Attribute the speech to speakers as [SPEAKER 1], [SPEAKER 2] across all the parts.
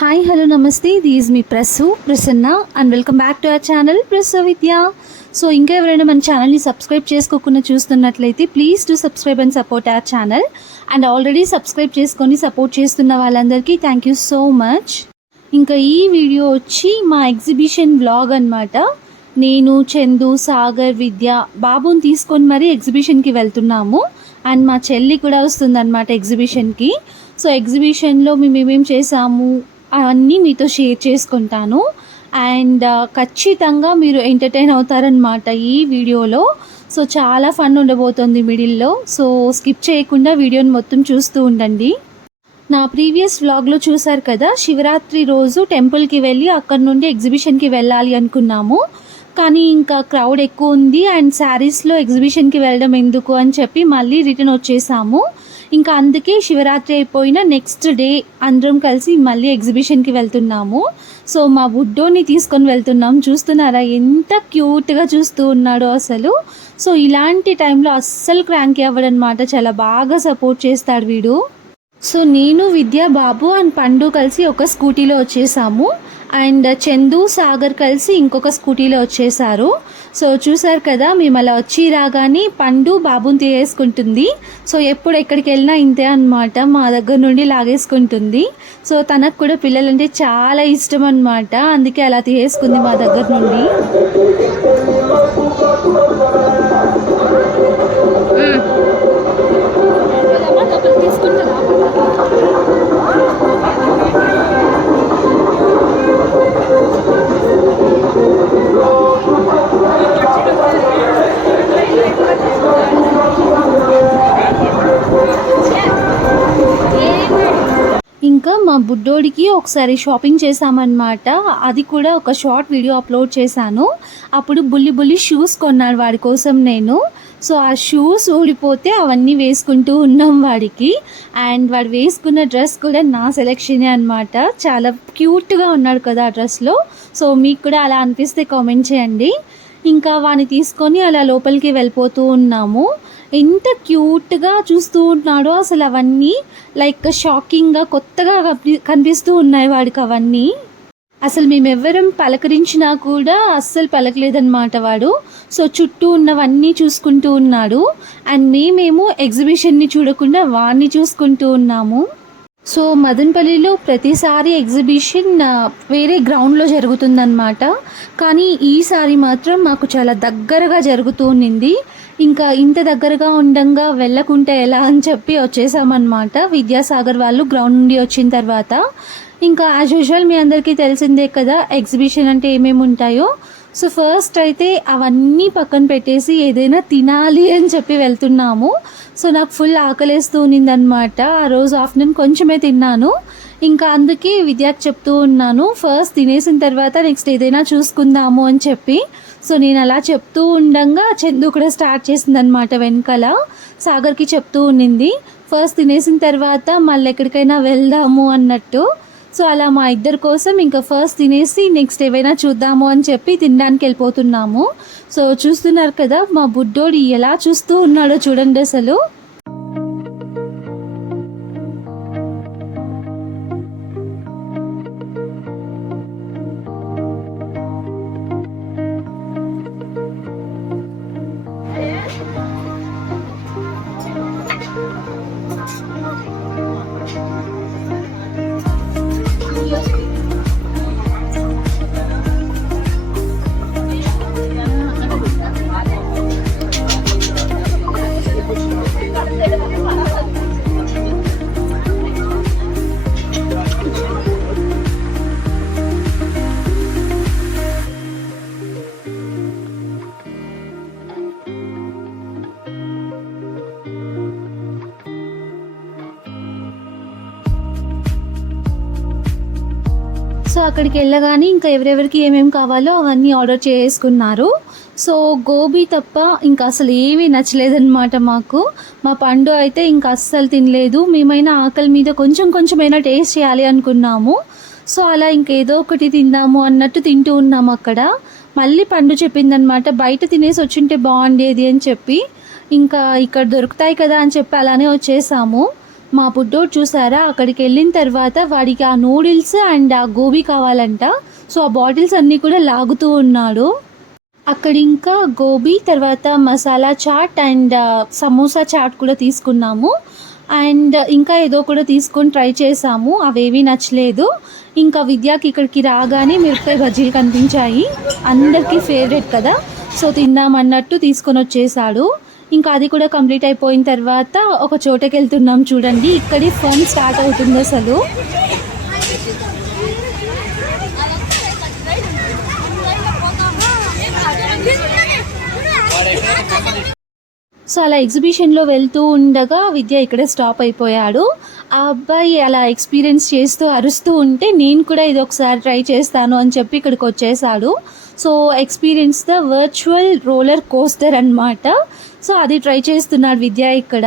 [SPEAKER 1] Hi hello నమస్తే ఇది is me Prasu Prasanna and welcome back to our channel ప్రసవ Vidya so ఇంకా ఎవరైనా మన ఛానల్ని సబ్స్క్రైబ్ చేసుకోకుండా చూస్తున్నట్లయితే please to subscribe and support our channel and already subscribe చేసుకొని సపోర్ట్ చేస్తున్న వాళ్ళందరికీ థ్యాంక్ యూ సో మచ్ ఇంకా ఈ వీడియో వచ్చి మా ఎగ్జిబిషన్ బ్లాగ్ అన్నమాట. నేను చందు సాగర్ విద్య బాబుని తీసుకొని మరీ ఎగ్జిబిషన్కి వెళ్తున్నాము. అండ్ మా చెల్లి కూడా వస్తుందన్నమాట ఎగ్జిబిషన్కి సో ఎగ్జిబిషన్లో మేము ఏమేమి చేసాము? అవన్నీ మీతో షేర్ చేసుకుంటాను. అండ్ ఖచ్చితంగా మీరు ఎంటర్టైన్ అవుతారనమాట ఈ వీడియోలో. సో చాలా ఫన్ ఉండబోతుంది మిడిల్లో. సో స్కిప్ చేయకుండా వీడియోని మొత్తం చూస్తూ ఉండండి. నా ప్రీవియస్ వ్లాగ్లో చూసారు కదా శివరాత్రి రోజు టెంపుల్కి వెళ్ళి అక్కడ నుండి ఎగ్జిబిషన్కి వెళ్ళాలి అనుకున్నాము. కానీ ఇంకా క్రౌడ్ ఎక్కువ ఉంది అండ్ శారీస్లో ఎగ్జిబిషన్కి వెళ్ళడం ఎందుకు అని చెప్పి మళ్ళీ రిటర్న్ వచ్చేసాము. ఇంకా అందుకే శివరాత్రి అయిపోయిన నెక్స్ట్ డే అందరం కలిసి మళ్ళీ ఎగ్జిబిషన్కి వెళ్తున్నాము. సో మా బుడ్డోని తీసుకొని వెళ్తున్నాం. చూస్తున్నారా? ఎంత క్యూట్గా చూస్తూ ఉన్నాడో అసలు. సో ఇలాంటి టైంలో అస్సలు క్రాంకీ అవ్వడనమాట చాలా బాగా సపోర్ట్ చేస్తాడు వీడు. సో నేను విద్య బాబు అండ్ పండు కలిసి ఒక స్కూటీలో వచ్చేసాము. అండ్ చందు సాగర్ కలిసి ఇంకొక స్కూటీలో వచ్చేసారు. సో చూసారు కదా మేము అలా వచ్చి రాగానే పండు బాబుని తీసేసుకుంటుంది. సో ఎప్పుడు ఎక్కడికి వెళ్ళినా ఇంతే అనమాట మా దగ్గర నుండి లాగేసుకుంటుంది. సో తనకు కూడా పిల్లలంటే చాలా ఇష్టం అనమాట అందుకే అలా తీసేసుకుంది మా దగ్గర నుండి. బుడ్డోడికి ఒకసారి షాపింగ్ చేశామన్నమాట. అది కూడా ఒక షార్ట్ వీడియో అప్లోడ్ చేశాను. అప్పుడు బుల్లి బుల్లి షూస్ కొన్నాడు వాడి కోసం నేను. సో ఆ షూస్ ఊడిపోతే అవన్నీ వేసుకుంటూ ఉన్నాం వాడికి. అండ్ వాడు వేసుకున్న డ్రెస్ కూడా నా సెలెక్షనే అనమాట చాలా క్యూట్గా ఉన్నాడు కదా ఆ డ్రెస్లో. సో మీకు కూడా అలా అనిపిస్తే కామెంట్ చేయండి. ఇంకా వాడిని తీసుకొని అలా లోపలికి వెళ్ళిపోతూ ఉన్నాము. ఎంత క్యూట్గా చూస్తూ ఉన్నాడో అసలు అవన్నీ లైక్ షాకింగ్గా కొత్తగా కనిపిస్తూ ఉన్నాయి వాడికి అవన్నీ. అసలు మేమెవ్వరం పలకరించినా కూడా అస్సలు పలకలేదన్నమాట వాడు. సో చుట్టూ ఉన్నవన్నీ చూసుకుంటూ ఉన్నాడు. అండ్ మేమేమో ఎగ్జిబిషన్ని చూడకుండా వాడిని చూసుకుంటూ ఉన్నాము. సో మదనపల్లిలో ప్రతిసారి ఎగ్జిబిషన్ వేరే గ్రౌండ్లో జరుగుతుందన్నమాట. కానీ ఈసారి మాత్రం మాకు చాలా దగ్గరగా జరుగుతూ ఉన్నింది ఇంకా ఇంత దగ్గరగా ఉండంగా వెళ్ళకుంటే ఎలా అని చెప్పి వచ్చేసామన్నమాట. విద్యాసాగర్ వాళ్ళు గ్రౌండ్ నుండి వచ్చిన తర్వాత. ఇంకా యాజ్ యూజువల్ మీ అందరికీ తెలిసిందే కదా ఎగ్జిబిషన్ అంటే ఏమేమి ఉంటాయో. సో ఫస్ట్ అయితే అవన్నీ పక్కన పెట్టేసి ఏదైనా తినాలి అని చెప్పి వెళ్తున్నాము. సో నాకు ఫుల్ ఆకలేస్తూ ఉన్నిందనమాట ఆ రోజు ఆఫ్టర్నూన్ కొంచెమే తిన్నాను. ఇంకా అందుకే విద్యాకి చెప్తూ ఉన్నాను ఫస్ట్ తినేసిన తర్వాత నెక్స్ట్ ఏదైనా చూసుకుందాము అని చెప్పి. సో నేను అలా చెప్తూ ఉండంగా చందు కూడా స్టార్ట్ చేసిందనమాట వెనకాల. సాగర్కి చెప్తూ ఉన్నింది ఫస్ట్ తినేసిన తర్వాత మళ్ళీ ఎక్కడికైనా వెళ్దాము అన్నట్టు. సో అలా మా ఇద్దరి కోసం ఇంకా ఫస్ట్ తినేసి నెక్స్ట్ ఏవైనా చూద్దాము అని చెప్పి తినడానికి వెళ్ళిపోతున్నాము. సో చూస్తున్నారు కదా మా బుడ్డోడు ఎలా చూస్తూ ఉన్నాడో చూడండి అసలు. సో అక్కడికి వెళ్ళగానే ఇంకా ఎవరెవరికి ఏమేమి కావాలో అవన్నీ ఆర్డర్ చేసుకున్నారు. సో గోబీ తప్ప ఇంకా అసలు ఏమీ నచ్చలేదన్నమాట మాకు. మా పండు అయితే ఇంకా అస్సలు తినలేదు. మేమైనా ఆకలి మీద కొంచెం కొంచెమైనా టేస్ట్ చేయాలి అనుకున్నాము. సో అలా ఇంకేదో ఒకటి తిందాము అన్నట్టు తింటూ ఉన్నాము అక్కడ. మళ్ళీ పండు చెప్పిందనమాట బయట తినేసి వచ్చింటే బాగుండేది అని చెప్పి. ఇంకా ఇక్కడ దొరుకుతాయి కదా అని చెప్పి అలానే వచ్చేసాము. మా బుడ్డోడు చూసారా? అక్కడికి వెళ్ళిన తర్వాత వాడికి ఆ నూడిల్స్ అండ్ ఆ గోబీ కావాలంట. సో ఆ బాటిల్స్ అన్నీ కూడా లాగుతూ ఉన్నాడు. అక్కడ ఇంకా గోబీ తర్వాత మసాలా చాట్ అండ్ సమోసా చాట్ కూడా తీసుకున్నాము. అండ్ ఇంకా ఏదో కూడా తీసుకొని ట్రై చేసాము. అవేవి నచ్చలేదు. ఇంకా విద్యాకి ఇక్కడికి రాగానే మిరపకాయ బజ్జీలు కనిపించాయి. అందరికీ ఫేవరెట్ కదా. సో తిందామన్నట్టు తీసుకొని వచ్చేసాడు. ఇంకా అది కూడా కంప్లీట్ అయిపోయిన తర్వాత ఒక చోటకి వెళ్తున్నాం చూడండి. ఇక్కడే ఫోన్ స్టార్ట్ అవుతుంది అసలు. సో అలా ఎగ్జిబిషన్లో వెళ్తూ ఉండగా విద్య ఇక్కడే స్టాప్ అయిపోయాడు. ఆ అబ్బాయి అలా ఎక్స్పీరియన్స్ చేస్తూ అరుస్తూ ఉంటే నేను కూడా ఇది ఒకసారి ట్రై చేస్తాను అని చెప్పి ఇక్కడికి వచ్చేసాడు. So experience the virtual roller coaster అన్నమాట. సో అది ట్రై చేస్తున్నాడు విద్య ఇక్కడ.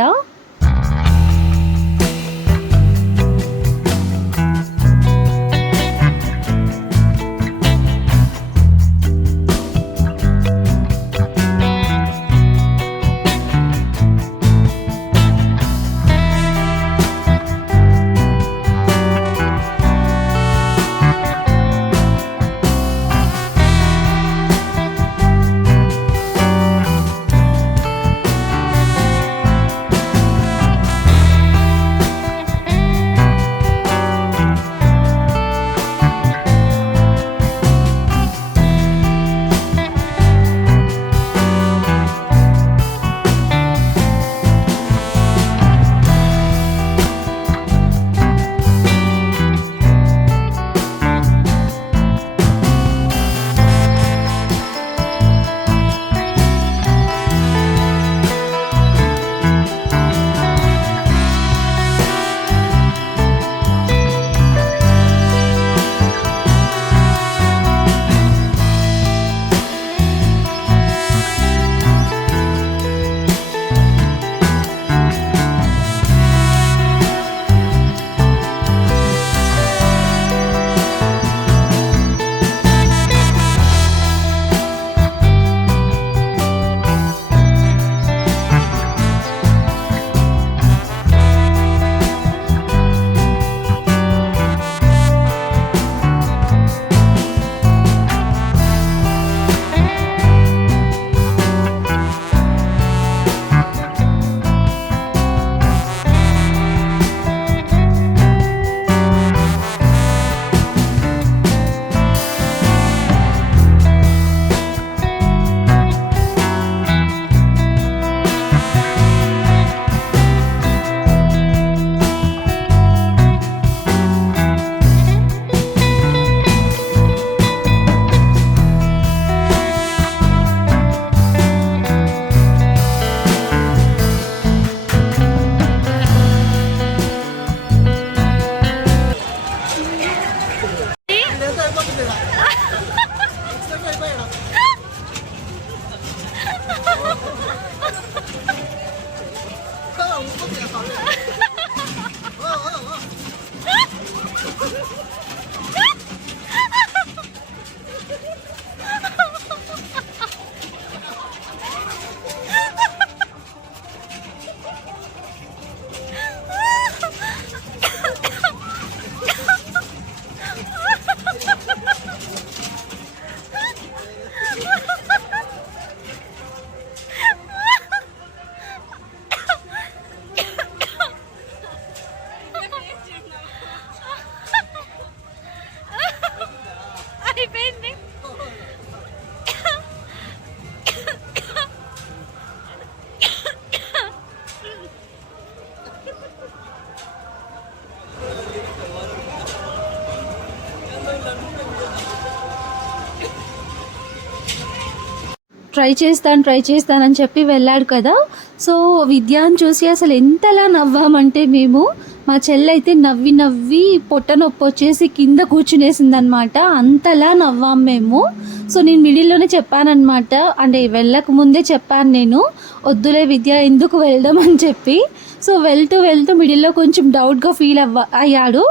[SPEAKER 1] ట్రై చేస్తాను ట్రై చేస్తానని చెప్పి వెళ్ళాడు కదా. సో విద్యాన్ని చూసి అసలు ఎంతలా నవ్వామంటే మేము మా చెల్లైతే నవ్వి నవ్వి పొట్ట నొప్పి వచ్చేసి కింద కూర్చునేసిందనమాట. అంతలా నవ్వాం మేము. సో నేను మిడిల్లోనే చెప్పానన్నమాట అంటే వెళ్ళక ముందే చెప్పాను నేను వద్దులే విద్య ఎందుకు వెళ్దాం? అని చెప్పి. సో వెళ్తూ వెళ్తూ మిడిల్లో కొంచెం డౌట్గా ఫీల్ అవ్వ అయ్యాడు.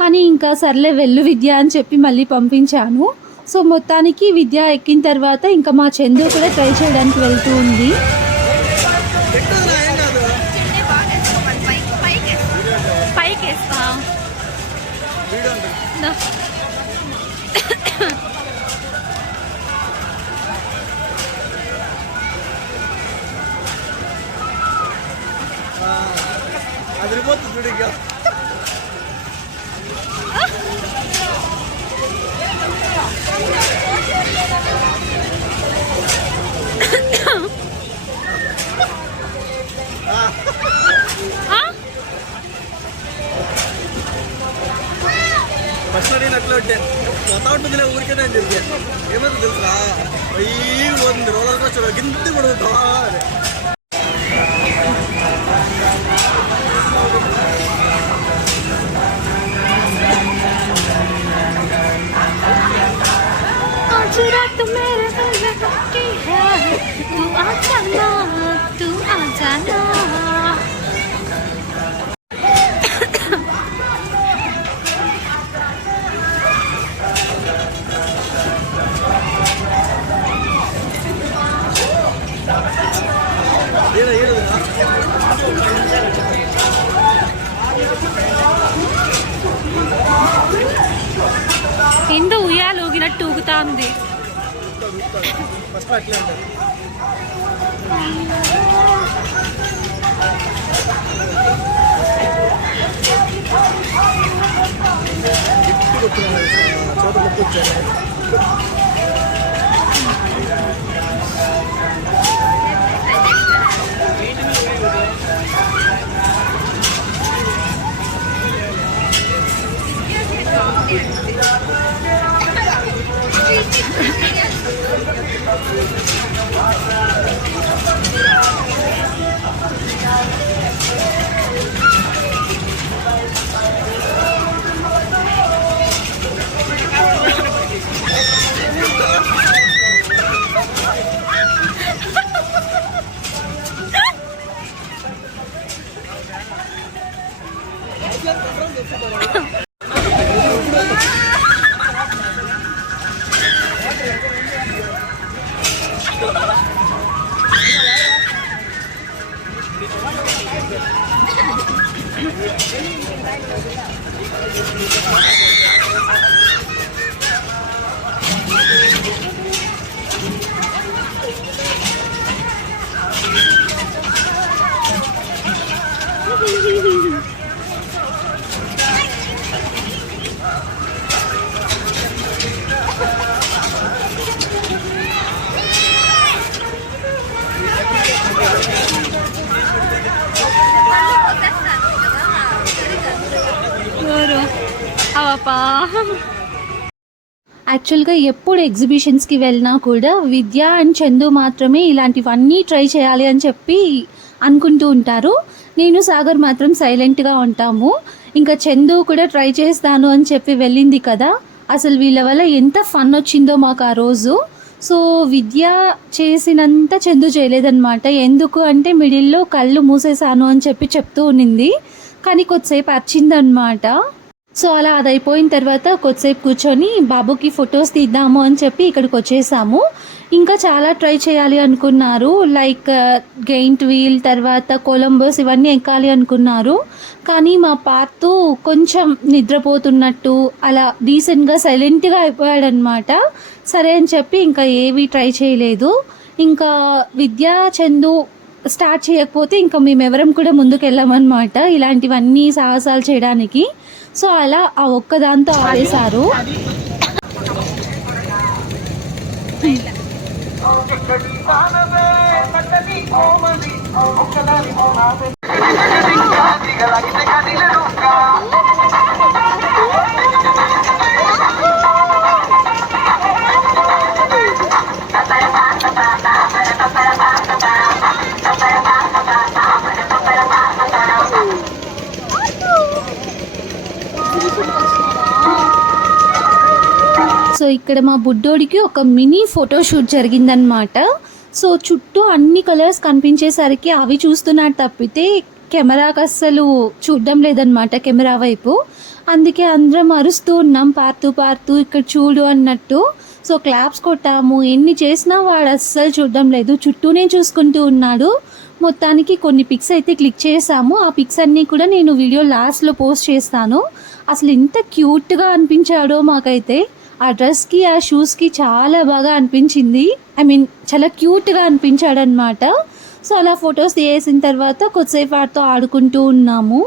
[SPEAKER 1] కానీ ఇంకా సర్లే వెళ్ళు విద్య అని చెప్పి మళ్ళీ పంపించాను. సో మొత్తానికి విద్య ఎక్కిన తర్వాత ఇంకా మా చందు కూడా ట్రై చేయడానికి వెళ్తూ ఉంది.
[SPEAKER 2] అది పోతుంది చూడ
[SPEAKER 3] ఫస్ట్ నేను అట్లా వచ్చాను కొత్త ఉంటుందిలే ఊరికే నేను తిరిగాను ఏమైంది తెలుసా పోయి పోతుంది రోలర్ కోస్టర్
[SPEAKER 2] కింద
[SPEAKER 3] కూడా
[SPEAKER 2] 먹고 있잖아요.
[SPEAKER 3] 저도 먹고 있잖아요.
[SPEAKER 2] Thank you.
[SPEAKER 1] యాక్చువల్గా ఎప్పుడు ఎగ్జిబిషన్స్కి వెళ్ళినా కూడా విద్య అండ్ చందు మాత్రమే ఇలాంటివన్నీ ట్రై చేయాలి అని చెప్పి అనుకుంటూ ఉంటారు. నేను సాగర్ మాత్రం సైలెంట్గా ఉంటాము. ఇంకా చందు కూడా ట్రై చేస్తాను అని చెప్పి వెళ్ళింది కదా. అసలు వీళ్ళ వల్ల ఎంత ఫన్ వచ్చిందో మాకు ఆ రోజు. సో విద్య చేసినంత చందు చేయలేదన్నమాట. ఎందుకు అంటే మిడిల్లో కళ్ళు మూసేశాను అని చెప్పి చెప్తూ ఉన్నింది. కానీ కొద్దిసేపు అరిచిందనమాట సో అలా అది అయిపోయిన తర్వాత కొద్దిసేపు కూర్చొని బాబుకి ఫొటోస్ తీద్దాము అని చెప్పి ఇక్కడికి వచ్చేసాము. ఇంకా చాలా ట్రై చేయాలి అనుకున్నారు. లైక్ గెయింట్ వీల్ తర్వాత కొలంబోస్ ఇవన్నీ ఎక్కాలి అనుకున్నారు. కానీ మా పార్తు కొంచెం నిద్రపోతున్నట్టు అలా డీసెంట్గా సైలెంట్గా అయిపోయాడనమాట. సరే అని చెప్పి ఇంకా ఏవి ట్రై చేయలేదు. ఇంకా విద్యా చందు స్టార్ట్ చేయకపోతే ఇంకా మేమెవరం కూడా ముందుకు వెళ్ళామన్నమాట ఇలాంటివన్నీ సాహసాలు చేయడానికి. సో అలా ఆ ఒక్కదాంతో ఆడేశారు సో ఇక్కడ మా బుడ్డోడికి ఒక మినీ ఫోటో షూట్ జరిగిందనమాట సో చుట్టూ అన్ని కలర్స్ కనిపించేసరికి అవి చూస్తున్నాడు తప్పితే కెమెరాకి అస్సలు చూడడం లేదనమాట కెమెరా వైపు. అందుకే అందరం అరుస్తూ ఉన్నాం పార్తూ పార్తూ ఇక్కడ చూడు అన్నట్టు. సో క్లాప్స్ కొట్టాము ఎన్ని చేసినా వాడు అస్సలు చూడడం లేదు. చుట్టూనే చూసుకుంటూ ఉన్నాడు. మొత్తానికి కొన్ని పిక్స్ అయితే క్లిక్ చేసాము. ఆ పిక్స్ అన్నీ కూడా నేను వీడియో లాస్ట్లో పోస్ట్ చేస్తాను. అసలు ఎంత క్యూట్గా అనిపించాడో మాకైతే. ఆ డ్రెస్కి ఆ షూస్కి చాలా బాగా అనిపించింది. ఐ మీన్ చాలా క్యూట్గా అనిపించాడనమాట సో అలా ఫొటోస్ తీసేసిన తర్వాత కొద్దిసేపు వాటితో ఆడుకుంటూ ఉన్నాము.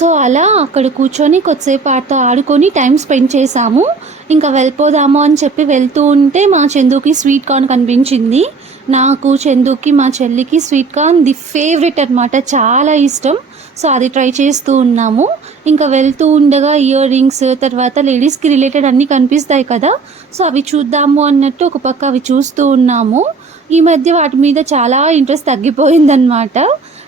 [SPEAKER 1] సో అలా అక్కడ కూర్చొని కొద్దిసేపు ఆటతో ఆడుకొని టైం స్పెండ్ చేశాము. ఇంకా వెళ్ళిపోదాము అని చెప్పి వెళ్తూ ఉంటే మా చందుకి స్వీట్ కార్న్ కనిపించింది. నాకు చందుకి మా చెల్లికి స్వీట్ కార్న్ ది ఫేవరెట్ అనమాట చాలా ఇష్టం. సో అది ట్రై చేస్తూ ఉన్నాము. ఇంకా వెళ్తూ ఉండగా ఇయర్ రింగ్స్ తర్వాత లేడీస్కి రిలేటెడ్ అన్నీ కనిపిస్తాయి కదా. సో అవి చూద్దాము అన్నట్టు ఒక పక్క అవి చూస్తూ ఉన్నాము. ఈ మధ్య వాటి మీద చాలా ఇంట్రెస్ట్ తగ్గిపోయిందనమాట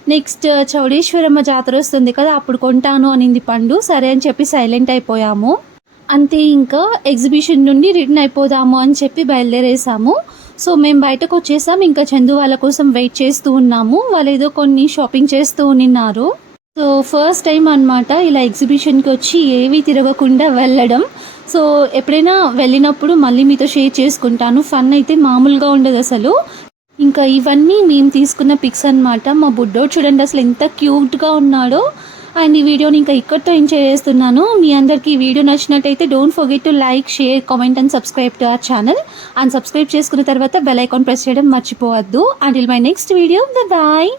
[SPEAKER 1] నెక్స్ట్ చౌడేశ్వరమ్మ జాతర వస్తుంది కదా అప్పుడు కొంటాను అనింది పండు. సరే అని చెప్పి సైలెంట్ అయిపోయాము. అంతే ఇంకా ఎగ్జిబిషన్ నుండి రిటర్న్ అయిపోదాము అని చెప్పి బయలుదేరేసాము. సో మేము బయటకు వచ్చేసాం. ఇంకా చందు వాళ్ళ కోసం వెయిట్ చేస్తూ ఉన్నాము. వాళ్ళు ఏదో కొన్ని షాపింగ్ చేస్తూ ఉన్నారు. సో ఫస్ట్ టైం అన్నమాట ఇలా ఎగ్జిబిషన్కి వచ్చి ఏవి తిరగకుండా వెళ్ళడం. సో ఎప్పుడైనా వెళ్ళినప్పుడు మళ్ళీ మీతో షేర్ చేసుకుంటాను. ఫన్ అయితే మామూలుగా ఉండదు అసలు. ఇంకా ఇవన్నీ మేము తీసుకున్న పిక్స్ అన్నమాట. మా బుడ్డోడు చూడండి అసలు ఎంత క్యూట్గా ఉన్నాడో. అండ్ ఈ వీడియోని ఇంకా ఇక్కడితో ఎంజాయ్ చేస్తున్నాను. మీ అందరికీ ఈ వీడియో నచ్చినట్టయితే don't forget to like share comment and subscribe to our channel. And subscribe చేసుకున్న తర్వాత బెల్ ఐకాన్ ప్రెస్ చేయడం మర్చిపోవద్దు. And my next video. Bye.